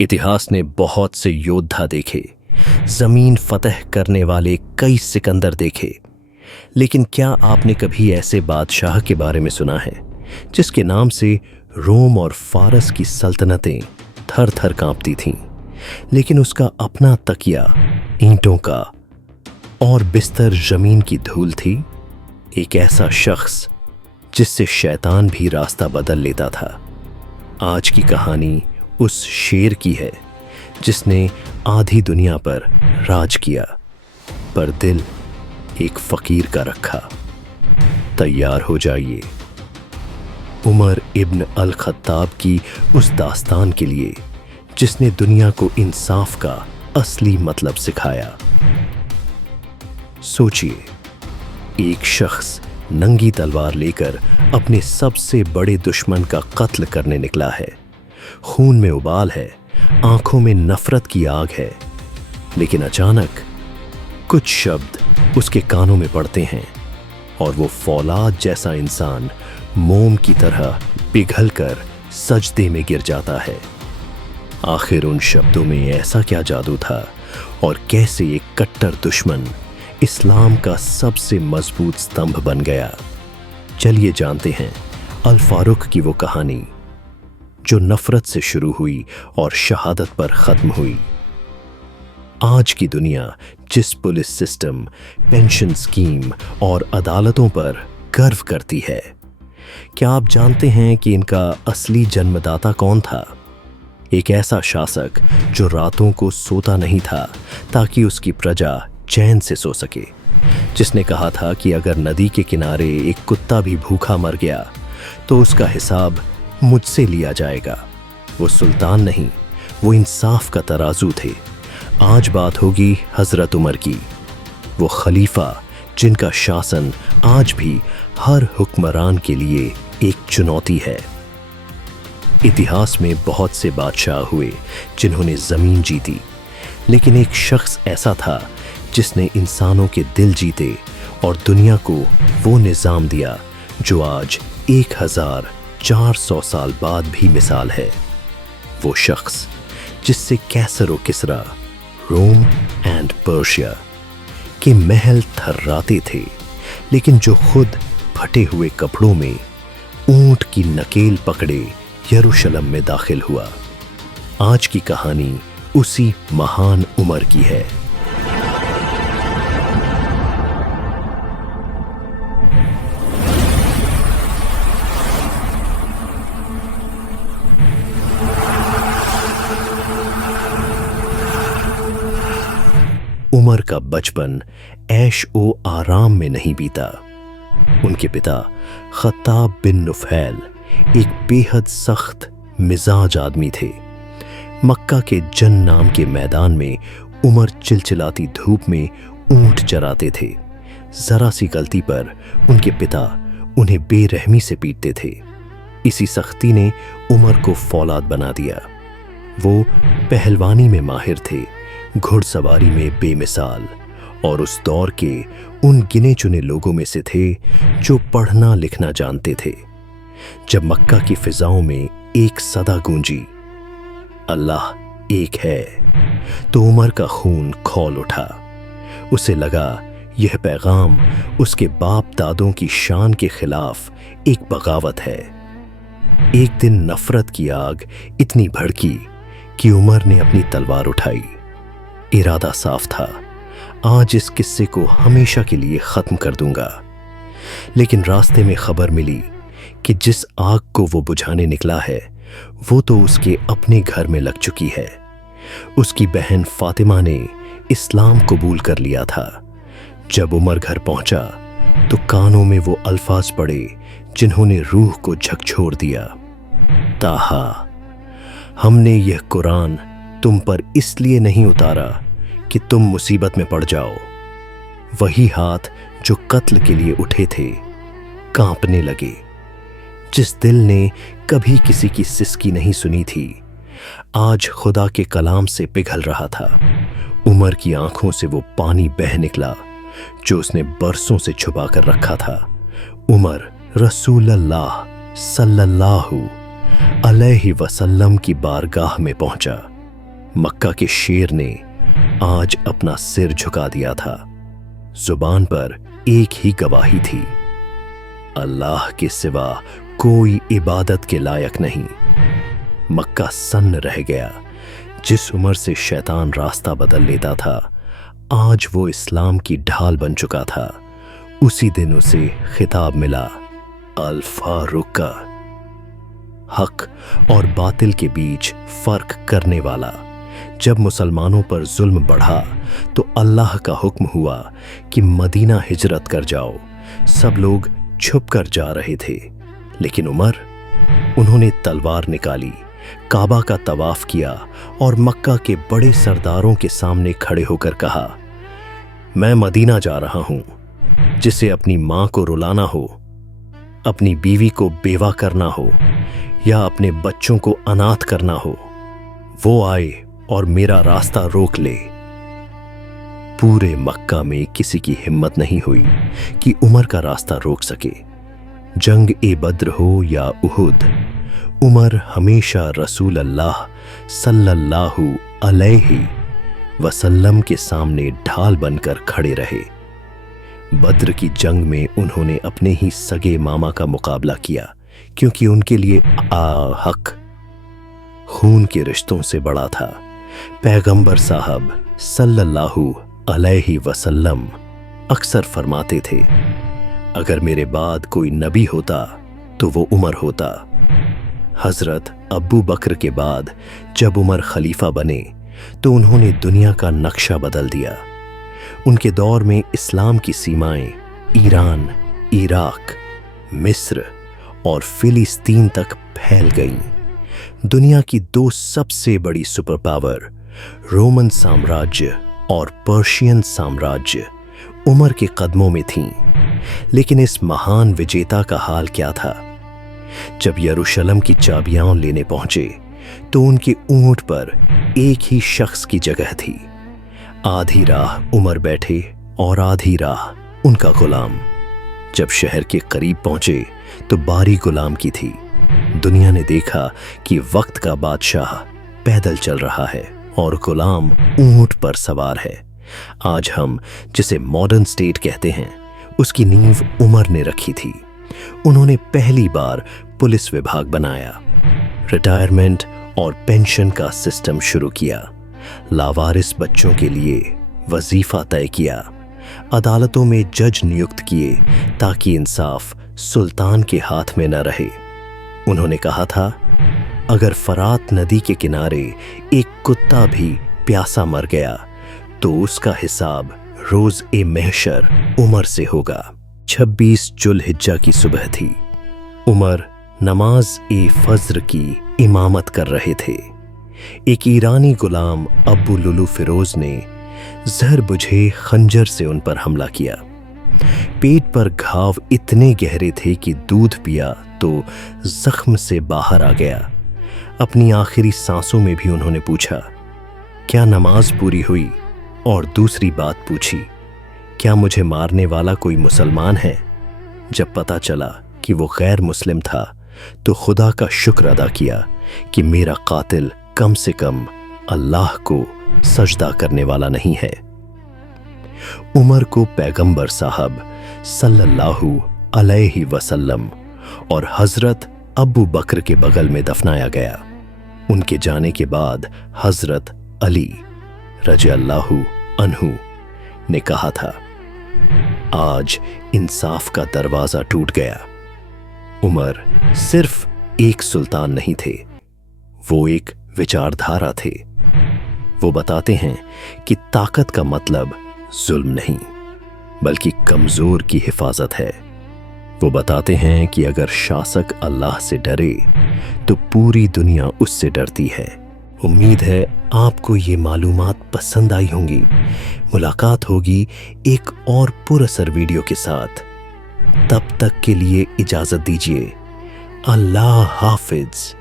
इतिहास ने बहुत से योद्धा देखे, जमीन फतह करने वाले कई सिकंदर देखे, लेकिन क्या आपने कभी ऐसे बादशाह के बारे में सुना है जिसके नाम से रोम और फारस की सल्तनतें थर थर कांपती थीं, लेकिन उसका अपना तकिया ईंटों का और बिस्तर जमीन की धूल थी? एक ऐसा शख्स जिससे शैतान भी रास्ता बदल लेता था। आज की कहानी उस शेर की है जिसने आधी दुनिया पर राज किया, पर दिल एक फकीर का रखा। तैयार हो जाइए उमर इब्न अल खत्ताब की उस दास्तान के लिए जिसने दुनिया को इंसाफ का असली मतलब सिखाया। सोचिए, एक शख्स नंगी तलवार लेकर अपने सबसे बड़े दुश्मन का कत्ल करने निकला है। खून में उबाल है, आंखों में नफरत की आग है, लेकिन अचानक कुछ शब्द उसके कानों में पड़ते हैं और वो फौलाद जैसा इंसान मोम की तरह पिघलकर सजदे में गिर जाता है। आखिर उन शब्दों में ऐसा क्या जादू था और कैसे एक कट्टर दुश्मन इस्लाम का सबसे मजबूत स्तंभ बन गया? चलिए जानते हैं अल फारूक की वो कहानी जो नफरत से शुरू हुई और शहादत पर खत्म हुई। आज की दुनिया जिस पुलिस सिस्टम, पेंशन स्कीम और अदालतों पर गर्व करती है, क्या आप जानते हैं कि इनका असली जन्मदाता कौन था? एक ऐसा शासक जो रातों को सोता नहीं था ताकि उसकी प्रजा चैन से सो सके, जिसने कहा था कि अगर नदी के किनारे एक कुत्ता भी भूखा मर गया तो उसका हिसाब मुझसे लिया जाएगा। वो सुल्तान नहीं, वो इंसाफ का तराजू थे। आज बात होगी हजरत उमर की, वो खलीफा जिनका शासन आज भी हर हुक्मरान के लिए एक चुनौती है। इतिहास में बहुत से बादशाह हुए जिन्होंने जमीन जीती, लेकिन एक शख्स ऐसा था जिसने इंसानों के दिल जीते और दुनिया को वो निजाम दिया जो आज 1400 साल बाद भी मिसाल है। वो शख्स जिससे कैसर और किसरा, रोम एंड पर्शिया के महल थर्राते थे, लेकिन जो खुद फटे हुए कपड़ों में ऊंट की नकेल पकड़े यरूशलेम में दाखिल हुआ। आज की कहानी उसी महान उमर की है। उमर का बचपन ऐश ओ आराम में नहीं बीता। उनके पिता खत्ताब बिन नुफैल एक बेहद सख्त मिजाज आदमी थे। मक्का के जन नाम के मैदान में उमर चिलचिलाती धूप में ऊंट चराते थे। जरा सी गलती पर उनके पिता उन्हें बेरहमी से पीटते थे। इसी सख्ती ने उमर को फौलाद बना दिया। वो पहलवानी में माहिर थे, घुड़सवारी में बेमिसाल, और उस दौर के उन गिने चुने लोगों में से थे जो पढ़ना लिखना जानते थे। जब मक्का की फिजाओं में एक सदा गूंजी, अल्लाह एक है, तो उमर का खून खौल उठा। उसे लगा यह पैगाम उसके बाप दादों की शान के खिलाफ एक बगावत है। एक दिन नफरत की आग इतनी भड़की कि उमर ने अपनी तलवार उठाई। इरादा साफ था, आज इस किस्से को हमेशा के लिए खत्म कर दूंगा। लेकिन रास्ते में खबर मिली कि जिस आग को वो बुझाने निकला है वो तो उसके अपने घर में लग चुकी है। उसकी बहन फातिमा ने इस्लाम कबूल कर लिया था। जब उमर घर पहुंचा तो कानों में वो अल्फाज पड़े जिन्होंने रूह को झकझोर दिया। ताहा, हमने यह कुरान तुम पर इसलिए नहीं उतारा कि तुम मुसीबत में पड़ जाओ। वही हाथ जो कत्ल के लिए उठे थे कांपने लगे। जिस दिल ने कभी किसी की सिसकी नहीं सुनी थी, आज खुदा के कलाम से पिघल रहा था। उमर की आंखों से वो पानी बह निकला जो उसने बरसों से छुपा कर रखा था। उमर रसूलुल्लाह सल्लल्लाहु अलैहि वसल्लम की बारगाह में पहुंचा। मक्का के शेर ने आज अपना सिर झुका दिया था। जुबान पर एक ही गवाही थी, अल्लाह के सिवा कोई इबादत के लायक नहीं। मक्का सन्न रह गया। जिस उम्र से शैतान रास्ता बदल लेता था, आज वो इस्लाम की ढाल बन चुका था। उसी दिन उसे खिताब मिला, अल फारूक का, हक और बातिल के बीच फर्क करने वाला। जब मुसलमानों पर जुल्म बढ़ा तो अल्लाह का हुक्म हुआ कि मदीना हिजरत कर जाओ। सब लोग छुप कर जा रहे थे, लेकिन उमर, उन्होंने तलवार निकाली, काबा का तवाफ किया और मक्का के बड़े सरदारों के सामने खड़े होकर कहा, मैं मदीना जा रहा हूं। जिसे अपनी मां को रुलाना हो, अपनी बीवी को बेवा करना हो या अपने बच्चों को अनाथ करना हो, वो आए और मेरा रास्ता रोक ले। पूरे मक्का में किसी की हिम्मत नहीं हुई कि उमर का रास्ता रोक सके। जंग ए बद्र हो या उहुद, उमर हमेशा रसूल अल्लाह सल्लल्लाहु अलैहि वसल्लम के सामने ढाल बनकर खड़े रहे। बद्र की जंग में उन्होंने अपने ही सगे मामा का मुकाबला किया, क्योंकि उनके लिए हक खून के रिश्तों से बड़ा था। पैगंबर साहब सल्लल्लाहु अलैहि वसल्लम अक्सर फरमाते थे, अगर मेरे बाद कोई नबी होता तो वो उमर होता। हजरत अब्बू बकर के बाद जब उमर खलीफा बने तो उन्होंने दुनिया का नक्शा बदल दिया। उनके दौर में इस्लाम की सीमाएं ईरान, इराक, मिस्र और फिलिस्तीन तक फैल गईं। दुनिया की दो सबसे बड़ी सुपर पावर, रोमन साम्राज्य और पर्शियन साम्राज्य, उमर के कदमों में थीं। लेकिन इस महान विजेता का हाल क्या था? जब यरूशलेम की चाबियां लेने पहुंचे तो उनके ऊंट पर एक ही शख्स की जगह थी। आधी राह उमर बैठे और आधी राह उनका गुलाम। जब शहर के करीब पहुंचे तो बारी गुलाम की थी। दुनिया ने देखा कि वक्त का बादशाह पैदल चल रहा है और गुलाम ऊंट पर सवार है। आज हम जिसे मॉडर्न स्टेट कहते हैं, उसकी नींव उमर ने रखी थी। उन्होंने पहली बार पुलिस विभाग बनाया, रिटायरमेंट और पेंशन का सिस्टम शुरू किया, लावारिस बच्चों के लिए वजीफा तय किया, अदालतों में जज नियुक्त किए ताकि इंसाफ सुल्तान के हाथ में न रहे। उन्होंने कहा था, अगर फरात नदी के किनारे एक कुत्ता भी प्यासा मर गया तो उसका हिसाब रोज ए महशर उमर से होगा। 26 जुल्हिज्जा की सुबह थी। उमर नमाज ए फज्र की इमामत कर रहे थे। एक ईरानी गुलाम अब्बू लुलू फिरोज ने जहर बुझे खंजर से उन पर हमला किया। पेट पर घाव इतने गहरे थे कि दूध पिया तो जख्म से बाहर आ गया। अपनी आखिरी सांसों में भी उन्होंने पूछा, क्या नमाज पूरी हुई? और दूसरी बात पूछी, क्या मुझे मारने वाला कोई मुसलमान है? जब पता चला कि वो गैर मुस्लिम था तो खुदा का शुक्र अदा किया कि मेरा कातिल कम से कम अल्लाह को सजदा करने वाला नहीं है। उमर को पैगंबर साहब सल्लल्लाहु अलैहि वसल्लम और हजरत अब्बू बकर के बगल में दफनाया गया। उनके जाने के बाद हजरत अली रज़ियल्लाहु अन्हु ने कहा था, आज इंसाफ का दरवाजा टूट गया। उमर सिर्फ एक सुल्तान नहीं थे, वो एक विचारधारा थे। वो बताते हैं कि ताकत का मतलब जुल्म नहीं बल्कि कमजोर की हिफाजत है। वो बताते हैं कि अगर शासक अल्लाह से डरे तो पूरी दुनिया उससे डरती है। उम्मीद है आपको ये मालूमात पसंद आई होंगी। मुलाकात होगी एक और पुरअसर वीडियो के साथ। तब तक के लिए इजाजत दीजिए। अल्लाह हाफिज।